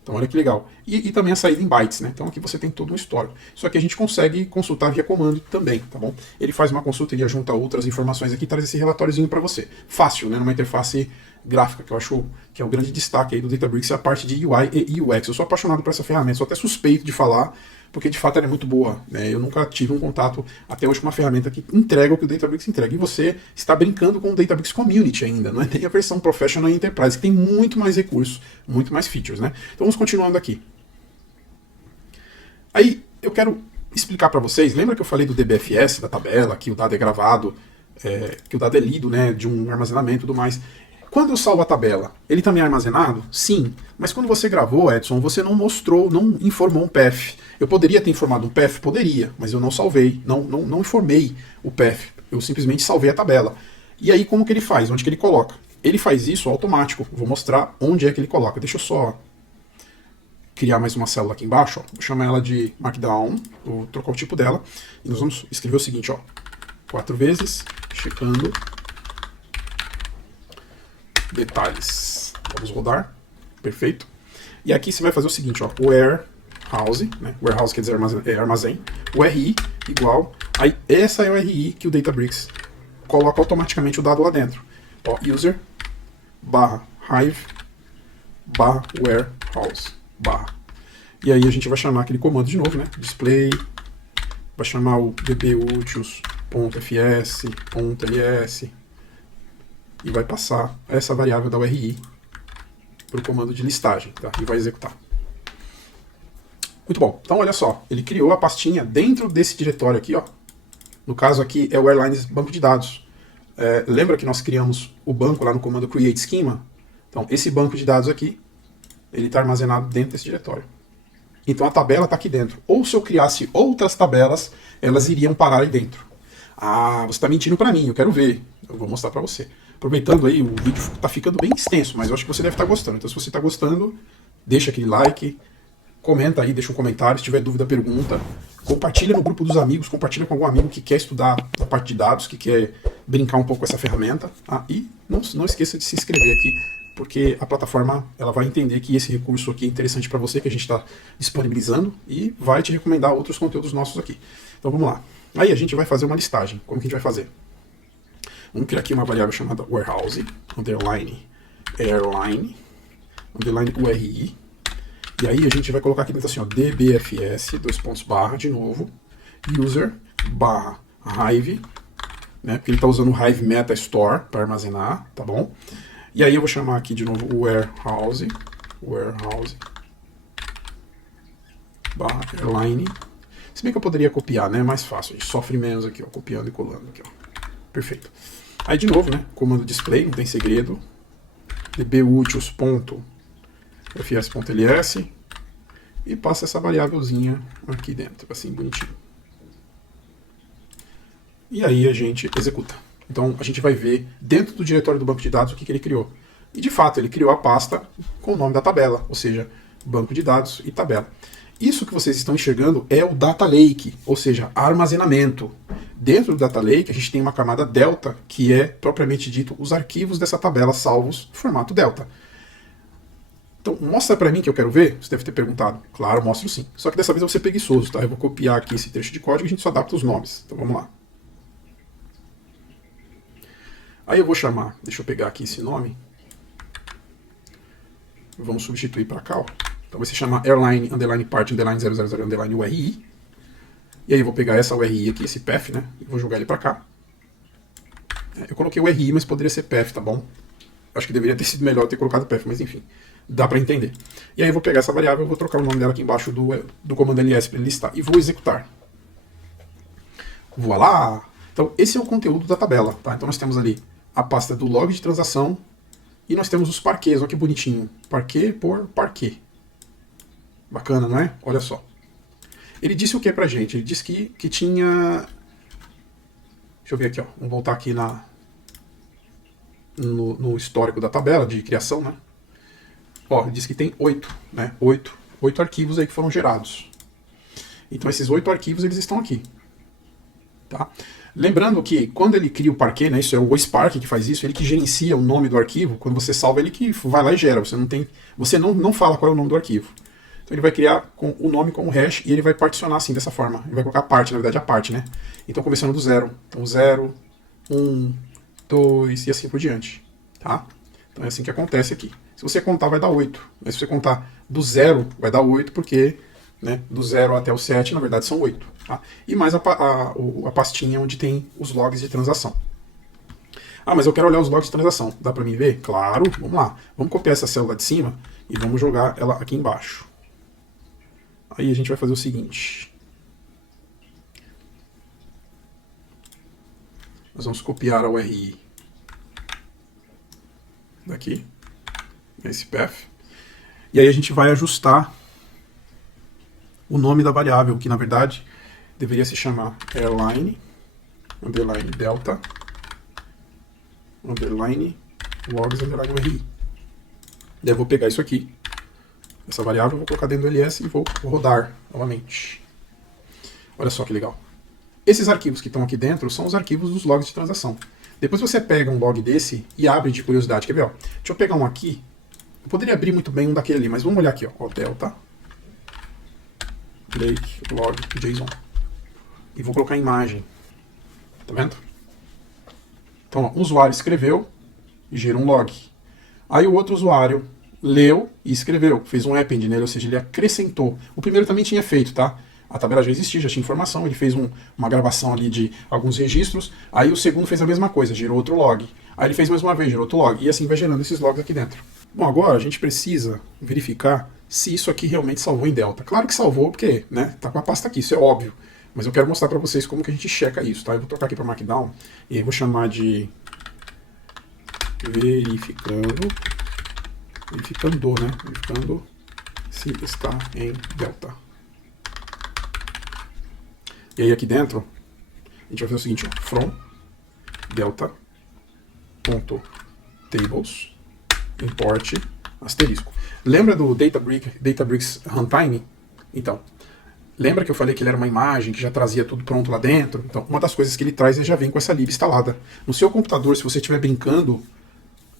Então olha que legal. E também a saída em bytes, né? Então aqui você tem todo um histórico. Só que a gente consegue consultar via comando também, tá bom? Ele faz uma consulta e junta outras informações aqui e traz esse relatóriozinho para você. Fácil, né? Numa interface gráfica, que eu acho que é o grande destaque aí do Databricks, é a parte de UI e UX. Eu sou apaixonado por essa ferramenta, sou até suspeito de falar, porque de fato ela é muito boa, né? Eu nunca tive um contato até hoje com uma ferramenta que entrega o que o Databricks entrega. E você está brincando com o Databricks Community ainda, não é nem a versão Professional e Enterprise, que tem muito mais recursos, muito mais features, né? Então vamos continuando aqui. Aí eu quero explicar para vocês, lembra que eu falei do DBFS, da tabela, que o dado é gravado, que o dado é lido, né, de um armazenamento e tudo mais. Quando eu salvo a tabela, ele também é armazenado? Sim, mas quando você gravou, Edson, você não mostrou, não informou um path. Eu poderia ter informado um path? Poderia, mas eu não salvei, não informei o path. Eu simplesmente salvei a tabela. E aí como que ele faz? Onde que ele coloca? Ele faz isso automático. Vou mostrar onde é que ele coloca. Deixa eu só criar mais uma célula aqui embaixo. Ó. Vou chamar ela de Markdown, vou trocar o tipo dela. E nós vamos escrever o seguinte, ó. 4 vezes, checando detalhes. Vamos rodar. Perfeito. E aqui você vai fazer o seguinte, ó. Warehouse, né? Warehouse quer dizer armazém. O RI igual. Aí essa é o RI que o Databricks coloca automaticamente o dado lá dentro. Ó, user barra hive barra warehouse barra. E aí a gente vai chamar aquele comando de novo, né? Display, vai chamar o dbutils.fs.ls e vai passar essa variável da URI para o comando de listagem, tá? E vai executar. Muito bom. Então olha só, ele criou a pastinha dentro desse diretório aqui, ó. No caso aqui é o Airlines banco de dados. Lembra que nós criamos o banco lá no comando create schema? Então esse banco de dados aqui, ele está armazenado dentro desse diretório. Então a tabela está aqui dentro. Ou se eu criasse outras tabelas, elas iriam parar aí dentro. Ah, você está mentindo para mim, eu quero ver. Eu vou mostrar para você. Aproveitando aí, o vídeo está ficando bem extenso, mas eu acho que você deve estar gostando. Então se você está gostando, deixa aquele like, comenta aí, deixa um comentário, se tiver dúvida, pergunta. Compartilha no grupo dos amigos, compartilha com algum amigo que quer estudar a parte de dados, que quer brincar um pouco com essa ferramenta. E não esqueça de se inscrever aqui, porque a plataforma ela vai entender que esse recurso aqui é interessante para você, que a gente está disponibilizando, e vai te recomendar outros conteúdos nossos aqui. Então vamos lá. Aí a gente vai fazer uma listagem. Como que a gente vai fazer? Vamos criar aqui uma variável chamada warehouse, underline airline, underline URI. E aí a gente vai colocar aqui dentro assim, ó, dbfs, dois pontos barra, de novo, user, barra, hive, né, porque ele está usando o hive meta store para armazenar, tá bom? E aí eu vou chamar aqui de novo o warehouse, barra, airline. Se bem que eu poderia copiar, né, é mais fácil, a gente sofre menos aqui, ó, copiando e colando aqui, ó. Perfeito. Aí de novo, né, comando display, não tem segredo, dbutils.fs.ls e passa essa variávelzinha aqui dentro, assim, bonitinho. E aí a gente executa. Então a gente vai ver dentro do diretório do banco de dados o que ele criou. E de fato ele criou a pasta com o nome da tabela, ou seja, banco de dados e tabela. Isso que vocês estão enxergando é o Data Lake, ou seja, armazenamento. Dentro do Data Lake a gente tem uma camada Delta, que é propriamente dito os arquivos dessa tabela salvos no formato Delta. Então, mostra para mim que eu quero ver. Você deve ter perguntado. Claro, mostro sim. Só que dessa vez eu vou ser preguiçoso, tá? Eu vou copiar aqui esse trecho de código e a gente só adapta os nomes. Então vamos lá. Aí eu vou chamar, deixa eu pegar aqui esse nome. Vamos substituir para cá, ó. Então vai se chamar airline, underline part, underline 000, underline URI. E aí eu vou pegar essa URI aqui, esse path, né? E vou jogar ele para cá. Eu coloquei URI, mas poderia ser path, tá bom? Acho que deveria ter sido melhor ter colocado path, mas enfim. Dá para entender. E aí eu vou pegar essa variável, eu vou trocar o nome dela aqui embaixo do comando ls para ele listar. E vou executar. Voilá! Então esse é o conteúdo da tabela, tá? Então nós temos ali a pasta do log de transação e nós temos os parquês. Olha que bonitinho. Parquê por parquê. Bacana, não é? Olha só. Ele disse o que pra gente? Ele disse que tinha... Deixa eu ver aqui, ó. Vamos voltar aqui no histórico da tabela de criação, né? Ó, ele disse que tem 8, né? 8 arquivos aí que foram gerados. Então esses 8 arquivos eles estão aqui. Tá? Lembrando que quando ele cria o parquet, né, isso é o Spark que faz isso, ele que gerencia o nome do arquivo, quando você salva ele que vai lá e gera, você não fala qual é o nome do arquivo. Então ele vai criar o nome como hash e ele vai particionar assim, dessa forma. Ele vai colocar a parte, na verdade a parte, né? Então começando do 0. Então 0, 1, 2 e assim por diante. Tá? Então é assim que acontece aqui. Se você contar vai dar 8. Mas se você contar do 0 vai dar 8 porque, né, do 0 até o 7 na verdade são 8. Tá? E mais a pastinha onde tem os logs de transação. Ah, mas eu quero olhar os logs de transação. Dá pra mim ver? Claro, vamos lá. Vamos copiar essa célula de cima e vamos jogar ela aqui embaixo. Aí a gente vai fazer o seguinte. Nós vamos copiar a URI daqui, esse path. E aí a gente vai ajustar o nome da variável, que na verdade deveria se chamar airline, underline delta, underline logs, underline URI. Daí eu vou pegar isso aqui, essa variável, vou colocar dentro do ls e vou rodar novamente. Olha só que legal. Esses arquivos que estão aqui dentro são os arquivos dos logs de transação. Depois você pega um log desse e abre de curiosidade. Quer ver? Ó? Deixa eu pegar um aqui. Eu poderia abrir muito bem um daquele ali, mas vamos olhar aqui. Ó, delta Lake log JSON. E vou colocar a imagem. Tá vendo? Então, ó, o usuário escreveu gera um log. Aí o outro usuário leu e escreveu, fez um append nele, ou seja, ele acrescentou. O primeiro também tinha feito, tá? A tabela já existia, já tinha informação, ele fez uma gravação ali de alguns registros, aí o segundo fez a mesma coisa, gerou outro log. Aí ele fez mais uma vez, gerou outro log, e assim vai gerando esses logs aqui dentro. Bom, agora a gente precisa verificar se isso aqui realmente salvou em Delta. Claro que salvou, porque, né, tá com a pasta aqui, isso é óbvio. Mas eu quero mostrar para vocês como que a gente checa isso, tá? Eu vou trocar aqui para Markdown, e aí vou chamar de verificando se está em Delta. E aí aqui dentro, a gente vai fazer o seguinte, ó, from delta.tables import asterisco. Lembra do Databricks Runtime? Então, lembra que eu falei que ele era uma imagem, que já trazia tudo pronto lá dentro? Então, uma das coisas que ele traz, ele já vem com essa lib instalada. No seu computador, se você estiver brincando,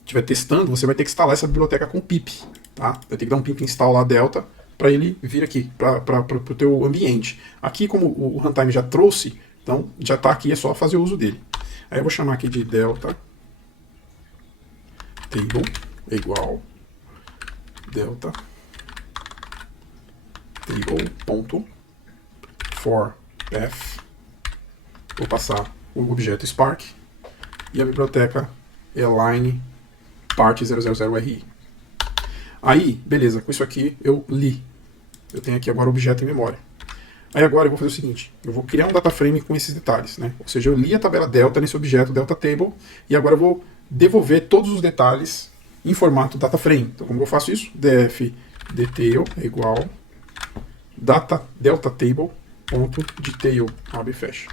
estiver testando, você vai ter que instalar essa biblioteca com pip, tá? Vai ter que dar um pip install lá delta para ele vir aqui, para o teu ambiente. Aqui, como o Runtime já trouxe, então já está aqui, é só fazer uso dele. Aí eu vou chamar aqui de delta table é igual delta table.for path. Vou passar o objeto Spark e a biblioteca align part 000RI. Aí, beleza, com isso aqui eu li. Eu tenho aqui agora o objeto em memória. Aí agora eu vou fazer o seguinte, eu vou criar um data frame com esses detalhes, né? Ou seja, eu li a tabela delta nesse objeto delta table e agora eu vou devolver todos os detalhes em formato data frame. Então como eu faço isso? Def detail é igual delta table.detail, abre e fecha.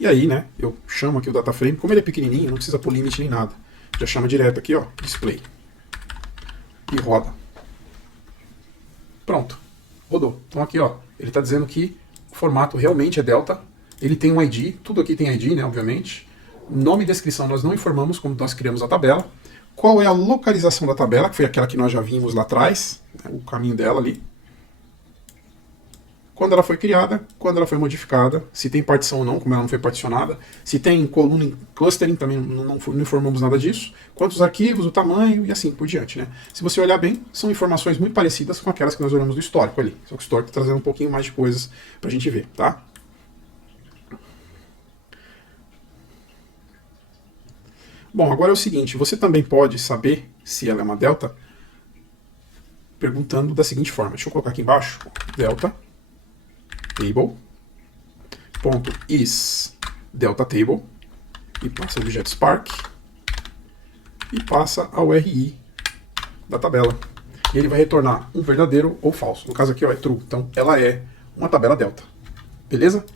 E aí, né, eu chamo aqui o data frame, como ele é pequenininho, não precisa pôr limite nem nada. Já chama direto aqui, ó, display. E roda. Pronto, rodou. Então aqui, ó, ele está dizendo que o formato realmente é delta. Ele tem um ID, tudo aqui tem ID, né, obviamente. Nome e descrição nós não informamos como nós criamos a tabela. Qual é a localização da tabela, que foi aquela que nós já vimos lá atrás, né, o caminho dela ali. Quando ela foi criada, quando ela foi modificada, se tem partição ou não, como ela não foi particionada, se tem coluna em clustering, também não informamos nada disso, quantos arquivos, o tamanho e assim por diante, né? Se você olhar bem, são informações muito parecidas com aquelas que nós olhamos do histórico ali, só que o histórico está trazendo um pouquinho mais de coisas para a gente ver, tá? Bom, agora é o seguinte, você também pode saber se ela é uma delta perguntando da seguinte forma, deixa eu colocar aqui embaixo, delta table.is delta table e passa o objeto Spark e passa a URI da tabela. E ele vai retornar um verdadeiro ou falso. No caso aqui, ó, é true. Então ela é uma tabela delta. Beleza?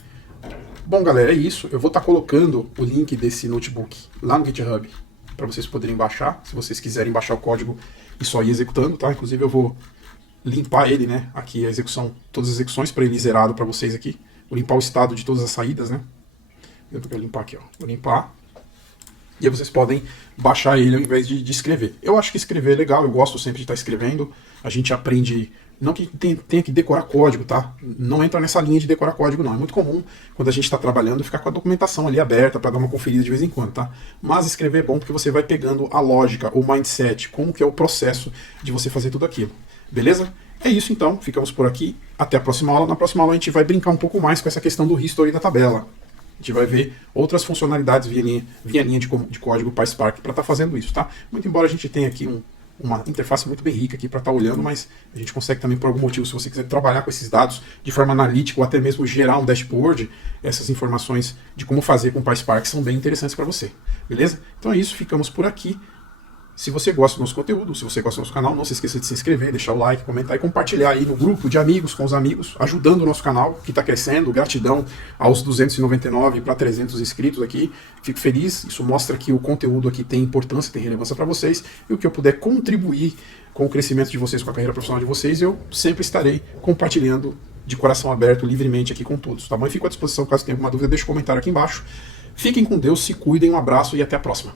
Bom, galera, é isso. Eu vou estar colocando o link desse notebook lá no GitHub para vocês poderem baixar, se vocês quiserem baixar o código e só ir executando, tá? Inclusive eu vou limpar ele, né, aqui a execução, todas as execuções para ele zerado para vocês aqui. Vou limpar o estado de todas as saídas, né. Eu vou limpar aqui, ó. Vou limpar. E aí vocês podem baixar ele ao invés de escrever. Eu acho que escrever é legal, eu gosto sempre de estar escrevendo. A gente aprende, não que tenha que decorar código, tá? Não entra nessa linha de decorar código, não. É muito comum, quando a gente está trabalhando, ficar com a documentação ali aberta para dar uma conferida de vez em quando, tá? Mas escrever é bom porque você vai pegando a lógica, o mindset, como que é o processo de você fazer tudo aquilo. Beleza? É isso então, ficamos por aqui. Até a próxima aula. Na próxima aula a gente vai brincar um pouco mais com essa questão do history da tabela. A gente vai ver outras funcionalidades via linha de código PySpark para estar fazendo isso, tá? Muito embora a gente tenha aqui uma interface muito bem rica aqui para estar olhando, mas a gente consegue também por algum motivo, se você quiser trabalhar com esses dados de forma analítica ou até mesmo gerar um dashboard, essas informações de como fazer com o PySpark são bem interessantes para você. Beleza? Então é isso, ficamos por aqui. Se você gosta do nosso conteúdo, se você gosta do nosso canal, não se esqueça de se inscrever, deixar o like, comentar e compartilhar aí no grupo de amigos com os amigos, ajudando o nosso canal, que está crescendo. Gratidão aos 299 para 300 inscritos aqui. Fico feliz, isso mostra que o conteúdo aqui tem importância, tem relevância para vocês. E o que eu puder contribuir com o crescimento de vocês, com a carreira profissional de vocês, eu sempre estarei compartilhando de coração aberto, livremente aqui com todos. Tá bom? E fico à disposição, caso tenha alguma dúvida, deixe um comentário aqui embaixo. Fiquem com Deus, se cuidem, um abraço e até a próxima.